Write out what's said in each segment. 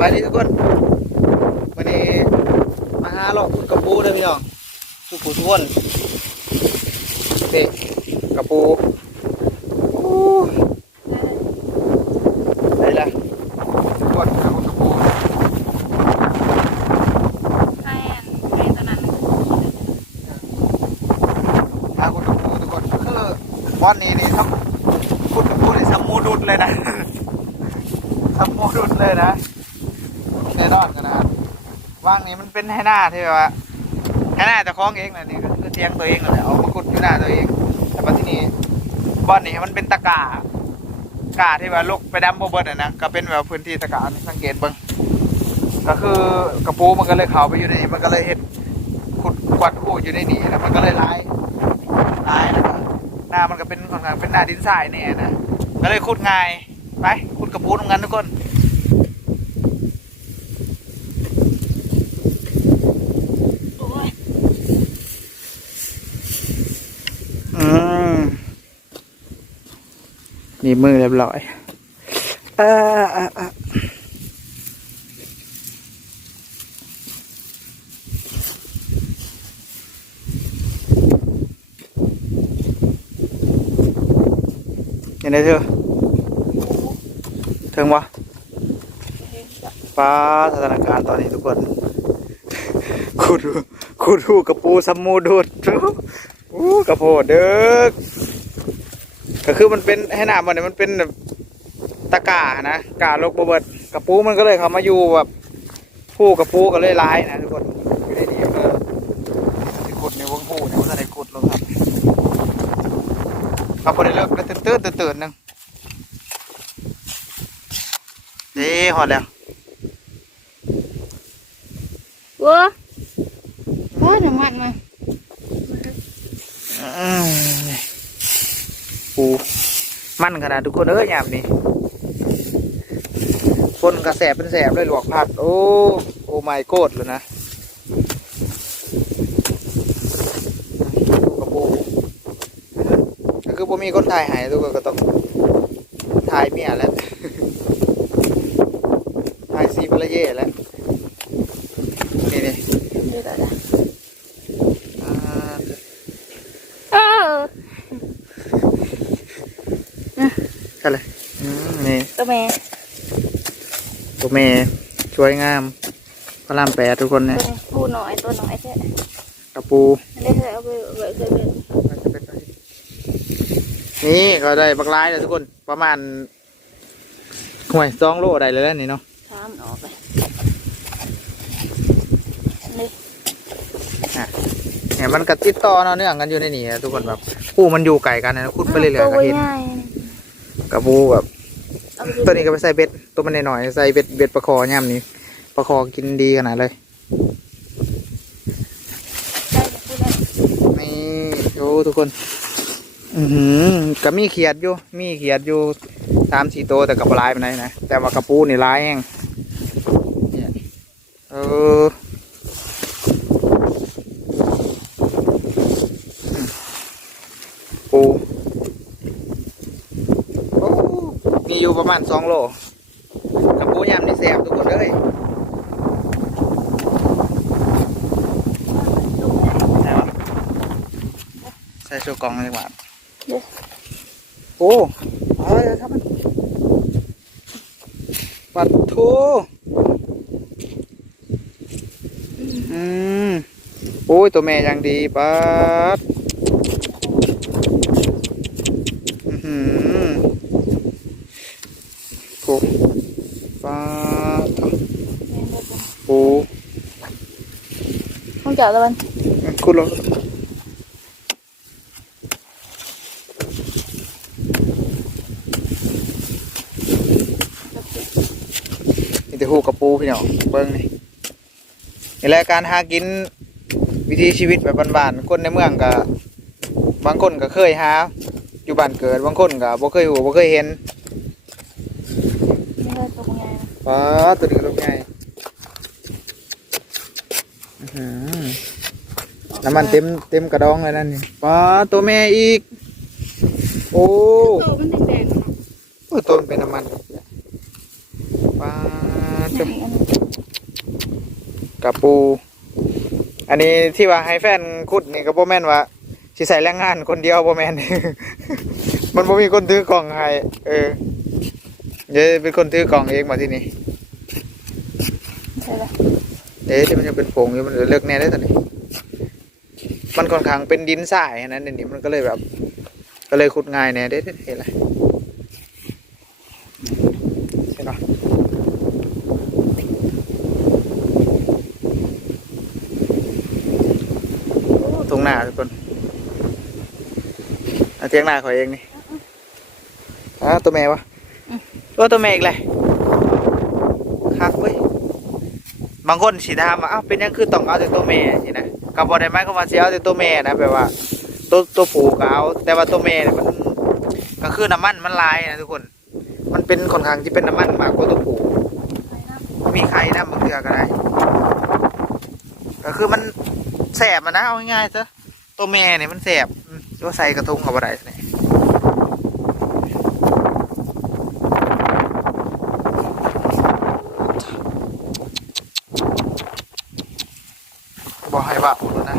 บายดีทุกคนวันนี้มาหาหลอกคุณกระปูเด้อพี่น้องทุกผู้ทุกคนนี่กระปูโอ้ได้ละทุกคนหาคุณกระปูใช่อันในตอนนั้นหาคุณกระปูทุกคนคือบอนนี้นี่ต้องคุณกระปูนี่สมูดุดเลยนะ สมูดุดเลยนะแน่นอนกันนะครับว่าง นี้มันเป็นให้หน้าที่แบบว่าให้หน้าจะคล้องเองนะนี่ก็คือเตียงตัวเองนั่นแหละเอามาขุดอยู่หน้าตัวเอง แต่ว่าที่นี่บ้านนี้มันเป็นตะกร้ากร้าที่ว่าลูกไปดำโบเบิร์ดนะก็เป็นแบบพื้นที่ตะกาสังเกตเบิ่งก็คือกระปูมันก็เลยเข้าไปอยู่ในนี้มันก็เลยเห็ดขุดกวัดหูอยู่ในนี้แล้วมันก็เลยร้ายร้ายแล้วก็หน้ามันก็เป็นค่อนข้างเป็นหน้าดินทรายเนี่ยนะก็เลยขุดง่ายไปขุดกระปูตรงนั้นทุกคน โอ้ย อืม นี่มือเรียบร้อยเออเออเออยังไงเธอถึงวะฟ้าสถานการณ์ตอนนี้ทุกคนคูดูคูดูกระปูซัมมูดูดอู้กระโพดเด้อ ก็คือมันเป็นให้หนามันเนี่ยมันเป็นแบบตะกร้านะกาลกบเบิดกระปูมันก็เลยเข้ามาอยู่แบบผู้กระปูก็เลยร้ายนะทุกคนอยู่ในนี้เออที่ขุดในวงผู้เนี่ยมันจะได้ขุดลงครับครับพอได้เลิกได้ตื่นตื่นตื่นตื่นหนึ่งนี่หอดแล้ววัววัวน้ำมันมาอืม ปู มันขนาดทุกคนเอ้ยยามนี้คนกระแสเป็นแสบเลยหลวกผัด โอ้ โอ้ไม่โกดเลยนะกระปูก็คือผมมีคนถ่ายหายทุกคนก็ต้องถ่ายเมียแล้วถ่ายซีพละเย่แล้วนี่นี่ เดี๋ยวเดี๋ยว อ่า เออ ใช่เลยอืมนี่ ตัว แม่ตัวเมย์ช่วยงามพระรามแปดทุกคนตัวเนี่ยนี้ผู้น้อยตัวน้อยแท้กระปูอันนี้เคยเอาไปไว้เคยเป็นนี่ก็ได้บักร้ายเลยทุกคนประมาณห่วยสองโลได้เลยแล้วนี่เนาะถามออกไปนี่เนี่ยมันกระติดต่อเนาะเนื่องกันอยู่ในนี่นะทุกคนแบบคู่มันอยู่ไกลกันนะคุดไปเรื่อยๆก็เห็นง่ายกระปูแบบเอาไป ตัวนี้ก็ไปใส่เบ็ดตัวมันหน่อยๆใส่เบ็ดเบ็ดปลาคอย่ำนี้ปลาคอกินดีขนาดเลยได้พูดได้นี่โอ้ทุกคนอือหือก็มีเขียดอยู่ มีเขียดอยู่สามสี่ตัวแต่กับลายไปไหนใดนะแต่ว่ากระปูนี่ลายแห้งเนี่ยเอออืมปูโอ้มีอยู่ ประมาณสองโลกระปูยำนี่แสบทุกคนเลยใช่ปะใส่ชูกล่องเลยดีกว่าเดี๋ยวโอ้เอาเลยครับมันปัดทูอืมโอ้ย ตัวแม่ยังดีปัดอือหือ โอ้ปัดโอ้ห้องเจ้าตะวันคุณลองนี่แต่หูกระปูพี่เน้องเบิ้งนี่นี่แหละการหากินวิถีชีวิตแบบบ้านๆคนในเมืองก็บางคนก็เคยหาอยู่บ้านเกิดบางคนก็บ่เคยหูบ่เคยเห็น ป้าตัวนี้ก็ลูกใหญ่อื้อหือน้ำมันเต็มเต็มกระดองเลยนั่นนี่ป้าตัวแม่อีก โอ้ตัวมันแดงๆเนาะโอ้ตัวมันเป็นน้ำมันป้าไหนตัวอันกับปู อันนี้ที่ว่าให้แฟนขุดนี่ก็บ่แม่นว่าสิใส่แรงงานคนเดียวบ่แม่นมันบ่มีคนถือกล่องให้เออเดี๋ยวเป็นคนถือกล่องเองมาที่นี่ใช่ปะ เอ๊ะที่มันยังเป็นผงอยู่มันเหลือเลิกแน่ได้ตอนนี้ มันค่อนข้างเป็นดินทรายอันนั้นเดี๋ยวนี้มันก็เลยแบบ ก็เลยขุดง่ายแน่เด้เด้เห็นไรใช่ปะโอ้ตรงหน้าทุกคนเอาเทียงหน้าขอยเองนี่อ้าวตัวแม่วะตัวตัวแม่อีกเลยคักเว้ย บางคนสิถามว่าอ้าวเป็นยังคือต้องเอาแต่ตัวแม่สินะก็บ่ได้หมายความว่าสิเอาแต่ตัวแม่นะแบบว่าตัวตัวผูกเอาแต่ว่าตัวแม่เนี่ยมันก็คือน้ำมันมันลายนะทุกคน มันเป็นค่อนข้างที่เป็นน้ำมันมากกว่าตัวผูมีไข่นะบางเทื่อก็ได้ก็คือมันแสบมันนะเอาง่ายๆซะตัวแม่เนี่ยมันแสบอืมตัวใส่กระทุงกับอะไรเนี่ยบอกให้ว่าแล้วนะ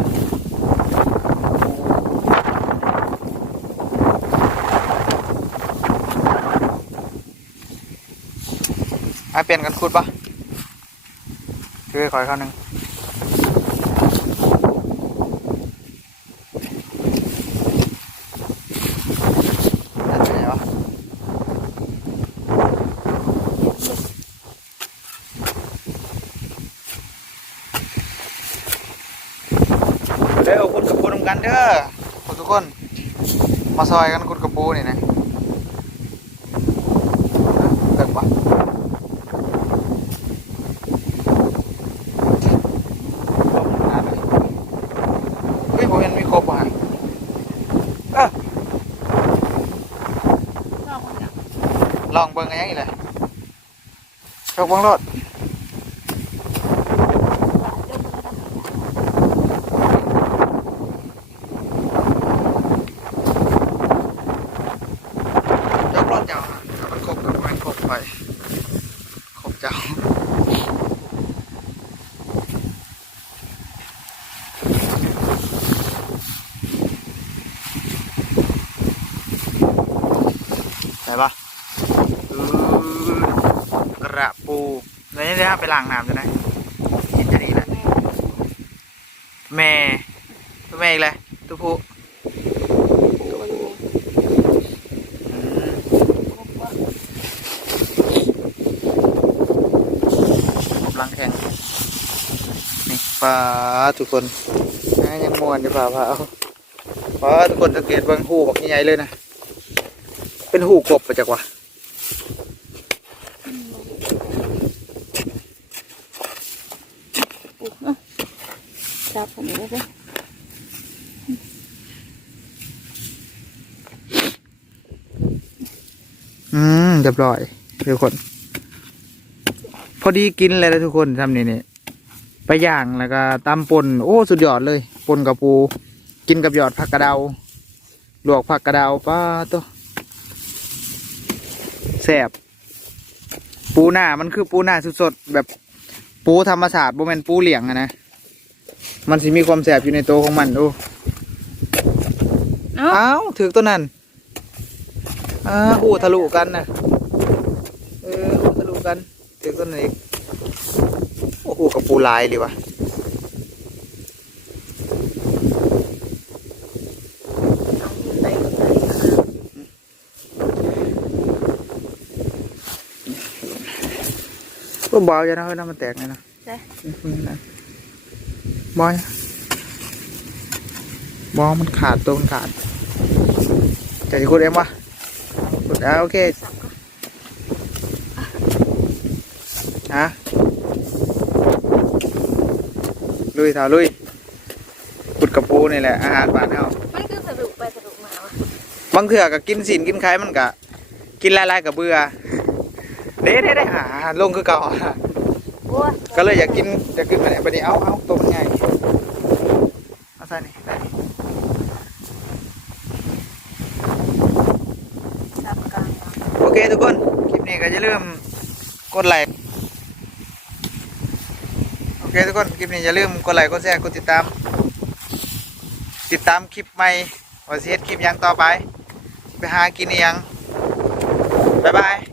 อะเปลี่ยนกันขุดปะคือขออีกข้าหนึ่งเด้อขุดกระปูนำกันเด้อทุกคน มาซอยกันขุดกระปูนี่นะเลิกปะ เฮ้ยผมเห็นมีครบว่ะเออ นอกมันจับ ลองเบิ่งกันยังอีกเลยโชคเบังรถยกรถเจ้าถ้ามันครบก็มันครบไปครบเจ้าใช่ปะอือก ระปูแล้วนี่ได้ไปล้างน้ำจะได้เห็นจะดีแหละแม่ตัวแม่อีกเลยตัวผู้ตัวนี้ากำลังแข่งนี่ปลาทุกคนนะยังมวนอยู่ปลาปลาเอาปลาทุกคนสังเกตบิ่งหูบักใหญ่เลยนะ เป็นหูกบไปจากวะ ปุ๊บอะ จับผมเลยอืมเรียบร้อยทุกคน พอดีกินเลยนะทุกคนทำนี่นี่ไปย่างแล้วก็ตำปนโอ้สุดยอดเลยปนกับปู กินกับยอดผักกระเดาลวกผักกระเดาป้าตัวแซ่บปูหน้ามันคือปูหน้าสดๆแบบปูธรรมชาติโบแมนปูเหลี่ยงอะนะ มันสิมีความแซ่บอยู่ในตัวของมันดูเนาะอ้าวถือตัวนั้นอ้าหูทะลุกันนะเออหูทะลุกันถือตัวนั้นอีกโอ้โหกับปูลายเลยวะไปกับไปก็เบาจะนะเฮ้ยน้ำมันแตกไงนะใช่อืมนะ บอยบอมันขาดตัวมันขาดจะจะกดเอ็มวะกดอ่าโอเคสับก็ฮะลุยเถาลุยกุดกระปูนี่แหละอาหารบ้านเฮามันคือสะดุกไปสะดุกมาวะบางเถื่อก็กินสินกินไข่มันกะกินหลายๆกับเบื่อเด้เด้เด้หาลงคือเก่าโอ้ย ก็เลยอยากกินอยากกินมาไหนบัดนี้เอาเอาตัวมันใหญ่เอาใส่นี่ได้นี่โอเคทุกคนคลิปนี้ก็อย่าลืมกดไลค์โอเคทุกคนคลิปนี้อย่าลืมกดไลค์กดแชร์กดติดตาม ติดตามคลิปใหม่ว่าสิเฮ็ดคลิปยังต่อไป ไปหากินยังบ๊ายบาย